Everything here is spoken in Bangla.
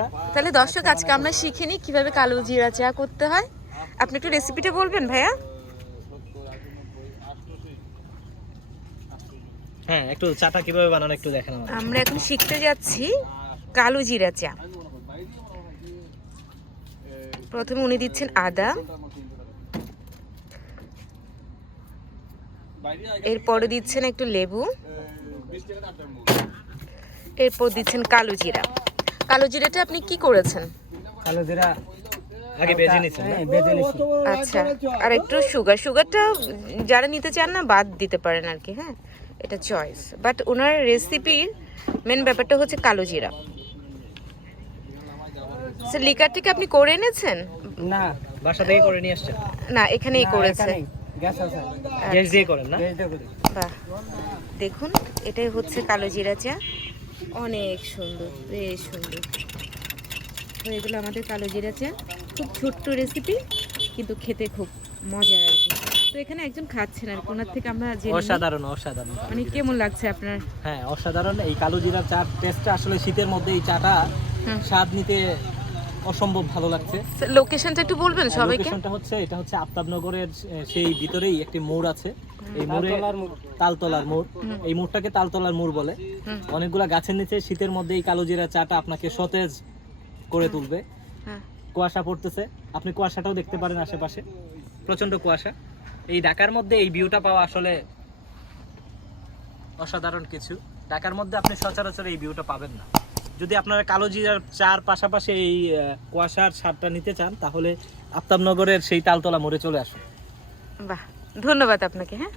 চাটা। তাহলে দর্শক আজকে আমরা শিখে নিই কিভাবে কালো জিরা চা করতে হয়। আপনি একটু রেসিপিটা বলবেন ভাইয়া? হ্যাঁ, একটু চাটা কিভাবে বানানো একটু দেখেন আমাদের। আমরা এখন শিখতে যাচ্ছি কালো জিরা চা। প্রথমে উনি দিচ্ছেন আদা, এরপরে দিচ্ছেন একটু লেবু, এরপর দিচ্ছেন কালো জিরা। কালো জিরাটা আপনি কি করেছেন? কালোজিরা আগে বেজে নিছেন। বেজে নিছি। আচ্ছা, আর একটু সুগারটা যারা নিতে চান না বাদ দিতে পারেন আর কি। হ্যাঁ, এটা চয়েস, বাট ওনার রেসিপির মেন ব্যাপারটা হচ্ছে কালো জিরা। স্যার লিকারটিকে আপনি করে এনেছেন? না, বাসা থেকে করে নিয়ে আসছেন? না, এখানেই করেছে। গ্যাস আছে, গ্যাস দিয়ে করেন না? গ্যাস দিয়ে করি। বাহ, দেখুন এটাই হচ্ছে কালো জিরা চা। অনেক সুন্দর, বেশ সুন্দর হয়ে গেলো আমাদের কালো জিরা চা। খুব ছোট্ট রেসিপি কিন্তু খেতে খুব মজার আর কি। তো এখানে একজন খাচ্ছেন আর ওনার থেকে আমরা জেনে নিই। অসাধারণ অসাধারণ। মানে কেমন লাগছে আপনার? হ্যাঁ, অসাধারণ। এই কালোজিরা চার টেস্টটা আসলে শীতের মধ্যে এই চাটা স্বাদ নিতে অসম্ভব ভালো লাগছে। লোকেশনটা একটু বলবেন সবাইকে? লোকেশনটা হচ্ছে, এটা হচ্ছে আফতাবনগরের সেই ভিতরেই একটি মোড় আছে। এই মোড়ে তালতলার মোড়, এই মোড়টাকে তালতলার মোড় বলে। অনেকগুলা গাছের নিচে শীতের মধ্যে এই কালোজিরা চাটা আপনাকে সতেজ করে তুলবে। কুয়াশা পড়তেছে, আপনি কুয়াশাটাও দেখতে পারেন আশেপাশে, প্রচন্ড কুয়াশা। এই ঢাকার মধ্যে এই ভিউটা পাওয়া আসলে অসাধারণ কিছু। ঢাকার মধ্যে আপনি সচরাচর এই ভিউটা পাবেন না। যদি আপনারা কালোজিরার চার পাশাপাশি এই কুয়াশার স্বাদটা নিতে চান তাহলে আফতাবনগরের সেই তালতলা মোড়ে চলে আসুন। বাহ, ধন্যবাদ আপনাকে। হ্যাঁ।